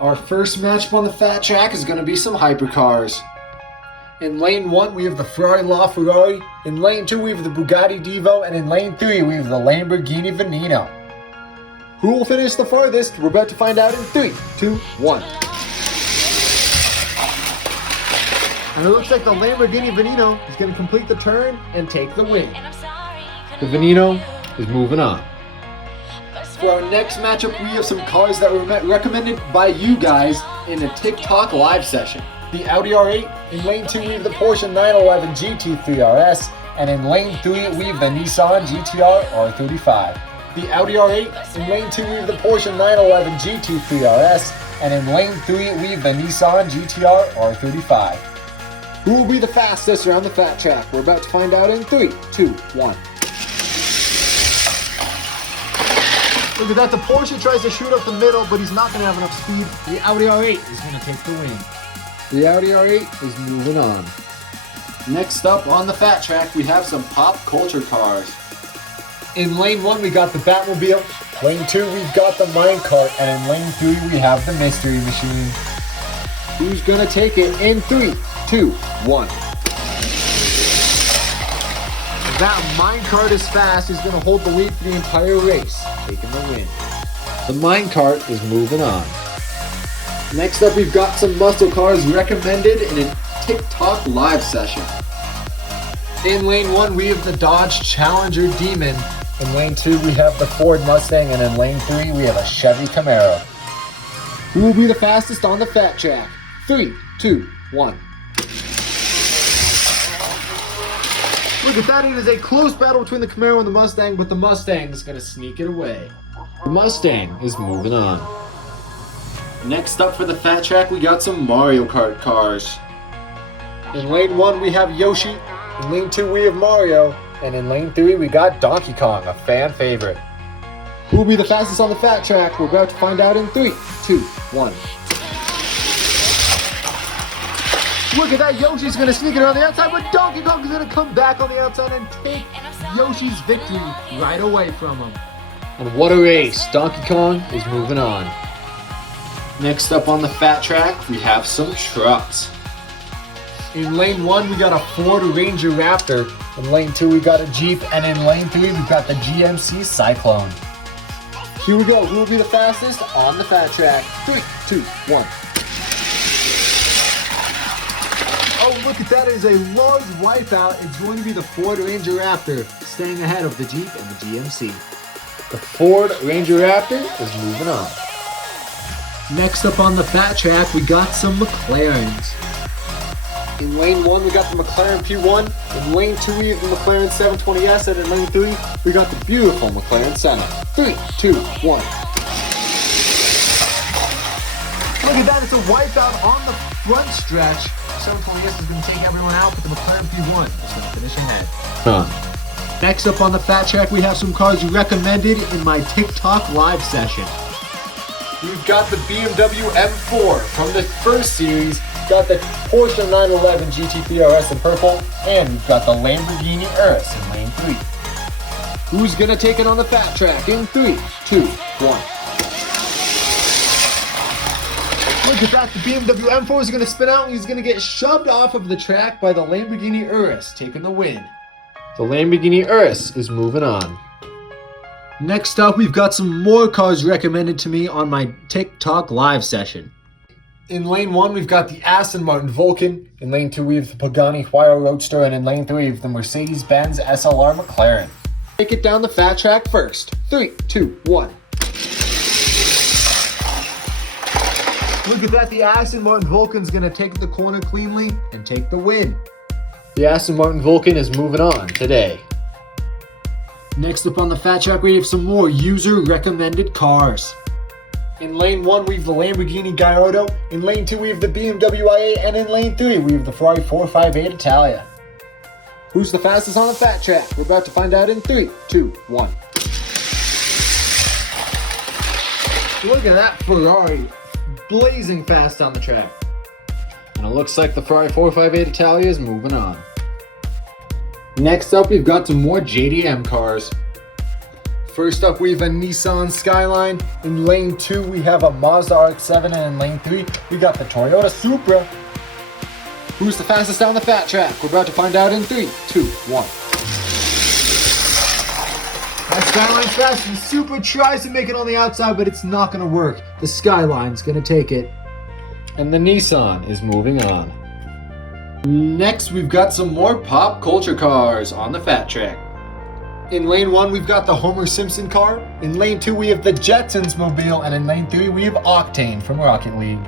Our first matchup on the fat track is going to be some hypercars. In lane 1, we have the Ferrari LaFerrari. In lane 2, we have the Bugatti Divo. And in lane 3, we have the Lamborghini Veneno. Who will finish the farthest? We're about to find out in 3, 2, 1. And it looks like the Lamborghini Veneno is going to complete the turn and take the win. The Veneno is moving on. For our next matchup, we have some cars that were recommended by you guys in a TikTok live session. The Audi R8, in lane 2 we have the Porsche 911 GT3 RS, and in lane 3 we have the Nissan GTR R35. The Audi R8, in lane 2 we have the Porsche 911 GT3 RS, and in lane 3 we have the Nissan GTR R35. Who will be the fastest around the fat track? We're about to find out in 3, 2, 1. Look at that, the Porsche tries to shoot up the middle, but he's not going to have enough speed. The Audi R8 is going to take the win. The Audi R8 is moving on. Next up on the fat track, we have some pop culture cars. In lane 1, we got the Batmobile. Lane 2, we've got the Minecart. And in lane 3, we have the Mystery Machine. Who's going to take it in 3, 2, 1. That minecart is fast. He's going to hold the lead for the entire race, taking the win. The minecart is moving on. Next up, we've got some muscle cars recommended in a TikTok live session. In lane 1, we have the Dodge Challenger Demon. In lane 2, we have the Ford Mustang. And in lane 3, we have a Chevy Camaro. Who will be the fastest on the fat track? 3, 2, 1. Look at that, it is a close battle between the Camaro and the Mustang, but the Mustang is going to sneak it away. The Mustang is moving on. Next up for the fat track, we got some Mario Kart cars. In lane 1, we have Yoshi. In lane 2, we have Mario. And in lane 3, we got Donkey Kong, a fan favorite. Who will be the fastest on the fat track? We're about to find out in 3, 2, 1. Look at that, Yoshi's going to sneak it around the outside, but Donkey Kong is going to come back on the outside and take Yoshi's victory right away from him. And what a race. Donkey Kong is moving on. Next up on the fat track, we have some trucks. In lane 1, we got a Ford Ranger Raptor. In lane 2, we got a Jeep. And in lane 3, we've got the GMC Cyclone. Here we go. Who will be the fastest on the fat track? 3, 2, 1. Oh, look at that. It is a large wipeout. It's going to be the Ford Ranger Raptor, staying ahead of the Jeep and the GMC. The Ford Ranger Raptor is moving on. Next up on the fat track, we got some McLarens. In lane 1, we got the McLaren P1. In lane 2, we have the McLaren 720S. And in lane 3, we got the beautiful McLaren Senna. 3, 2, 1. Look at that. It's a wipeout on the front stretch. 720S is going to take everyone out, but the McLaren P1 is going to finish ahead. Next up on the fat track, we have some cars recommended in my TikTok live session. We've got the BMW M4 from the first series, got the Porsche 911 GT3 RS in purple, and we've got the Lamborghini Urus in lane 3. Who's going to take it on the fat track in 3, 2, 1. Look at that, the BMW M4 is going to spin out and he's going to get shoved off of the track by the Lamborghini Urus, taking the win. The Lamborghini Urus is moving on. Next up, we've got some more cars recommended to me on my TikTok live session. In lane 1, we've got the Aston Martin Vulcan. In lane 2, we have the Pagani Huayra Roadster. And in lane 3, we have the Mercedes-Benz SLR McLaren. Take it down the fat track first. 3, 2, 1. Look at that, the Aston Martin Vulcan's going to take the corner cleanly and take the win. The Aston Martin Vulcan is moving on today. Next up on the fat track, we have some more user-recommended cars. In lane 1, we have the Lamborghini Gallardo. In lane 2, we have the BMW i8. And in lane 3, we have the Ferrari 458 Italia. Who's the fastest on the fat track? We're about to find out in 3, 2, 1. Look at that Ferrari, blazing fast on the track. And it looks like the Ferrari 458 Italia is moving on. Next up, we've got some more JDM cars. First up, we have a Nissan Skyline. In lane 2, we have a Mazda RX-7, and in lane 3, we got the Toyota Supra. Who's the fastest down the fat track? We're about to find out in 3, 2, 1. That Skyline's fast. The Supra tries to make it on the outside, but it's not going to work. The Skyline's going to take it. And the Nissan is moving on. Next, we've got some more pop culture cars on the fat track. In lane 1, we've got the Homer Simpson car. In lane 2, we have the Jetsons mobile. And in lane 3, we have Octane from Rocket League.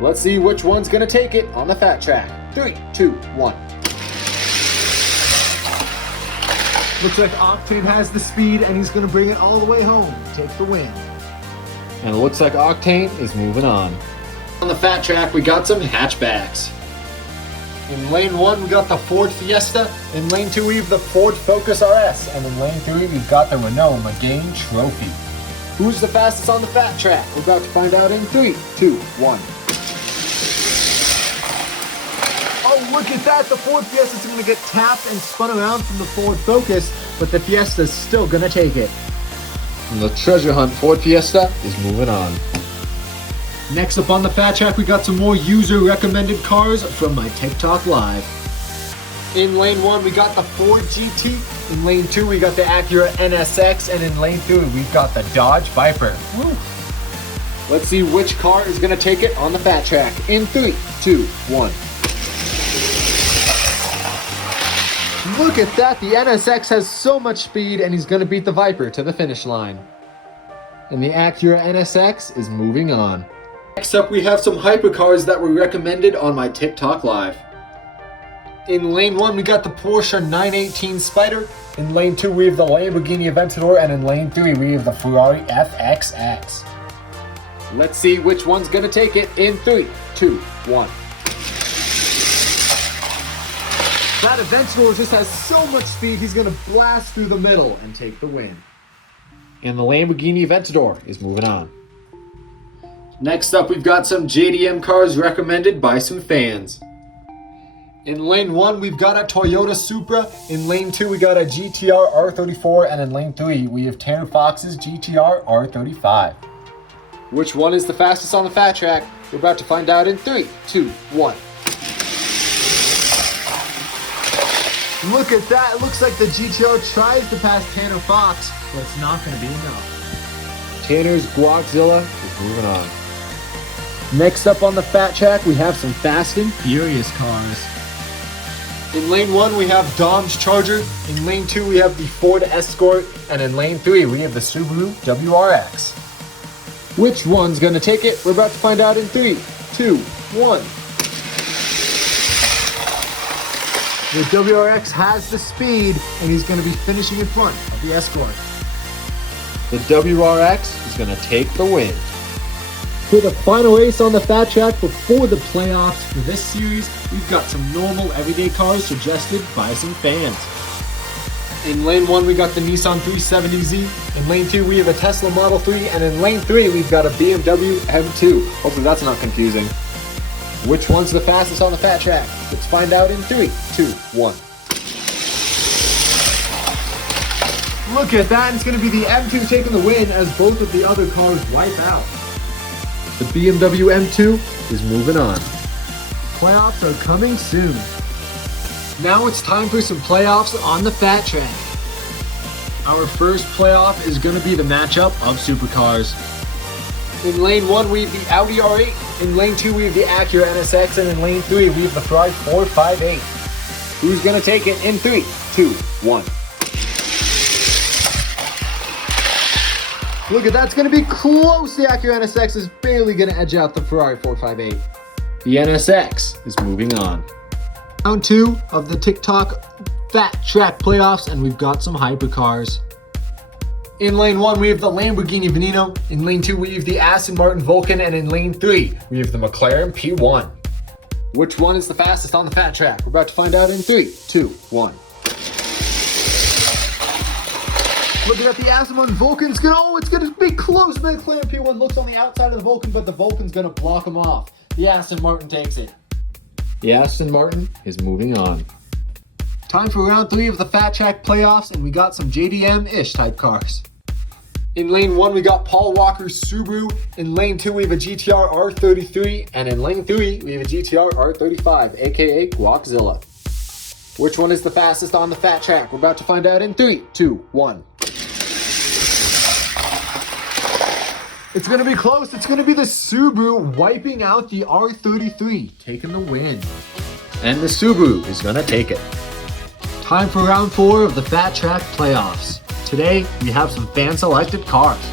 Let's see which one's going to take it on the fat track. 3, 2, 1. Looks like Octane has the speed, and he's going to bring it all the way home. Take the win. And it looks like Octane is moving on. On the fat track, we got some hatchbacks. In lane 1, we got the Ford Fiesta. In lane 2, we have the Ford Focus RS. And in lane 3, we've got the Renault Megane Trophy. Who's the fastest on the fat track? We're about to find out in 3, 2, 1. Oh, look at that. The Ford Fiesta's going to get tapped and spun around from the Ford Focus, but the Fiesta's still going to take it. And the treasure hunt Ford Fiesta is moving on. Next up on the fat track, we got some more user-recommended cars from my TikTok Live. In lane 1, we got the Ford GT. In lane 2, we got the Acura NSX. And in lane 3, we've got the Dodge Viper. Woo. Let's see which car is going to take it on the fat track. In 3, 2, 1. Look at that. The NSX has so much speed, and he's going to beat the Viper to the finish line. And the Acura NSX is moving on. Next up, we have some hypercars that were recommended on my TikTok Live. In lane 1, we got the Porsche 918 Spider. In lane 2, we have the Lamborghini Aventador. And in lane 3, we have the Ferrari FXX. Let's see which one's going to take it in 3, 2, 1. That Aventador just has so much speed, he's going to blast through the middle and take the win. And the Lamborghini Aventador is moving on. Next up, we've got some JDM cars recommended by some fans. In lane 1, we've got a Toyota Supra. In lane 2, we got a GTR R34. And in lane 3, we have Tanner Fox's GTR R35. Which one is the fastest on the fat track? We're about to find out in 3, 2, 1. Look at that. It looks like the GTR tries to pass Tanner Fox, but it's not going to be enough. Tanner's Guagzilla is moving on. Next up on the fat track, we have some Fast and Furious cars. In lane 1, we have Dom's Charger. In lane 2, we have the Ford Escort. And in lane 3, we have the Subaru WRX. Which one's going to take it? We're about to find out in 3, 2, 1. The WRX has the speed, and he's going to be finishing in front of the Escort. The WRX is going to take the win. For the final race on the fat track before the playoffs for this series, we've got some normal everyday cars suggested by some fans. In lane 1, we got the Nissan 370Z. In lane 2, we have a Tesla Model 3. And in lane 3, we've got a BMW M2. Hopefully that's not confusing. Which one's the fastest on the fat track? Let's find out in 3, 2, 1. Look at that. It's going to be the M2 taking the win as both of the other cars wipe out. The BMW M2 is moving on. Playoffs are coming soon. Now it's time for some playoffs on the fat track. Our first playoff is going to be the matchup of supercars. In lane 1, we have the Audi R8. In lane 2, we have the Acura NSX. And in lane 3, we have the Ferrari 458. Who's going to take it in 3, 2, 1. Look at that, it's going to be close. The Acura NSX is barely going to edge out the Ferrari 458. The NSX is moving on. Round 2 of the TikTok Fat Track Playoffs, and we've got some hypercars. In lane 1, we have the Lamborghini Veneno. In lane 2, we have the Aston Martin Vulcan. And in lane 3, we have the McLaren P1. Which one is the fastest on the fat track? We're about to find out in 3, 2, 1. Looking at the Aston Martin Vulcan's it's going to be close. The McLaren P1 looks on the outside of the Vulcan, but the Vulcan's going to block him off. The Aston Martin takes it. The Aston Martin is moving on. Time for round 3 of the Fat Track playoffs, and we got some JDM-ish type cars. In lane 1, we got Paul Walker's Subaru. In lane 2, we have a GTR R33. And in lane 3, we have a GTR R35, aka Guaczilla. Which one is the fastest on the Fat Track? We're about to find out in 3, 2, 1. It's going to be close. It's going to be the Subaru wiping out the R33, taking the win. And the Subaru is going to take it. Time for round 4 of the Fat Track playoffs. Today, we have some fan-selected cars.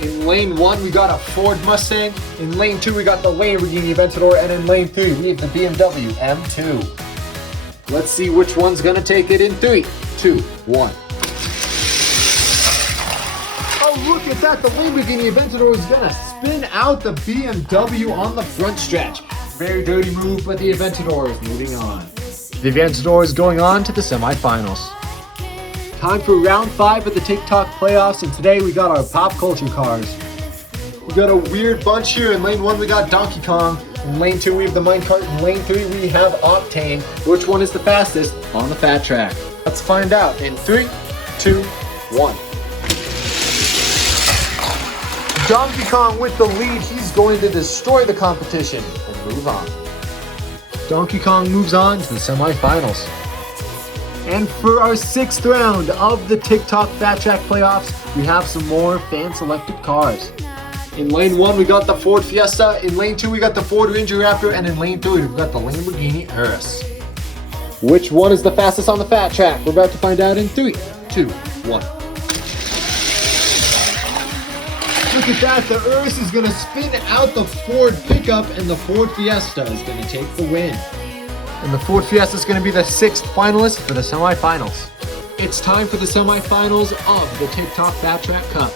In lane 1, we got a Ford Mustang. In lane 2, we got the Lamborghini Aventador. And in lane 3, we have the BMW M2. Let's see which one's going to take it in 3, 2, 1. Oh, look at that. The Lamborghini Aventador is going to spin out the BMW on the front stretch. Very dirty move, but the Aventador is moving on. The Aventador is going on to the semifinals. Time for round 5 of the TikTok playoffs, and today we got our pop culture cars. We got a weird bunch here. In lane 1, we got Donkey Kong. In lane 2, we have the Minecart. In lane 3, we have Octane. Which one is the fastest on the Fat Track? Let's find out in 3, 2, 1. Donkey Kong with the lead. He's going to destroy the competition and move on. Donkey Kong moves on to the semifinals. And for our 6th round of the TikTok Fat Track playoffs, we have some more fan-selected cars. In lane 1, we got the Ford Fiesta. In lane 2, we got the Ford Ranger Raptor. And in lane 3, we've got the Lamborghini Urus. Which one is the fastest on the Fat Track? We're about to find out in 3, 2, 1. Look at that, the Urus is going to spin out the Ford pickup, and the Ford Fiesta is going to take the win. And the Ford Fiesta is going to be the 6th finalist for the semifinals. It's time for the semifinals of the TikTok Fat Track Cup.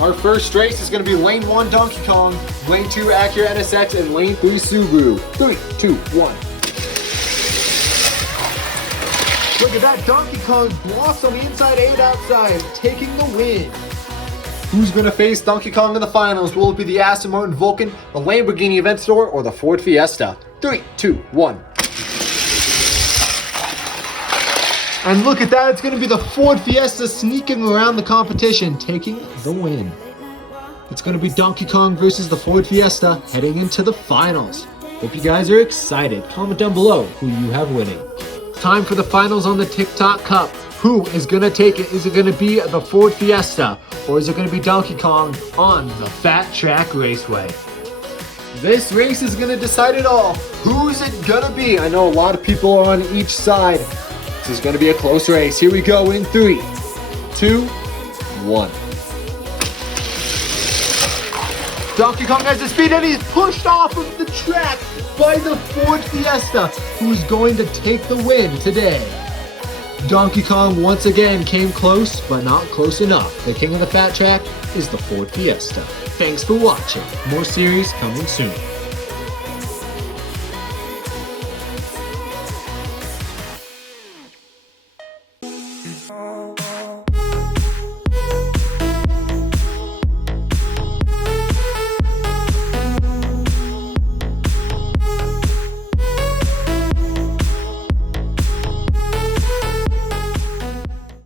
Our first race is going to be lane 1 Donkey Kong, lane 2 Acura NSX, and lane 3 Subaru. 3, 2, 1. Look at that, Donkey Kong blocks on the inside and outside, taking the win. Who's going to face Donkey Kong in the finals? Will it be the Aston Martin Vulcan, the Lamborghini Aventador, or the Ford Fiesta? 3, 2, 1. And look at that, it's going to be the Ford Fiesta sneaking around the competition, taking the win. It's going to be Donkey Kong versus the Ford Fiesta heading into the finals. Hope you guys are excited. Comment down below who you have winning. Time for the finals on the TikTok Cup. Who is going to take it? Is it going to be the Ford Fiesta, or is it going to be Donkey Kong on the Fat Track Raceway? This race is going to decide it all. Who's it going to be? I know a lot of people are on each side. This is going to be a close race. Here we go in 3, 2, 1. Donkey Kong has the speed, and he's pushed off of the track by the Ford Fiesta, who's going to take the win today. Donkey Kong once again came close, but not close enough. The king of the Fat Track is the Ford Fiesta. Thanks for watching. More series coming soon.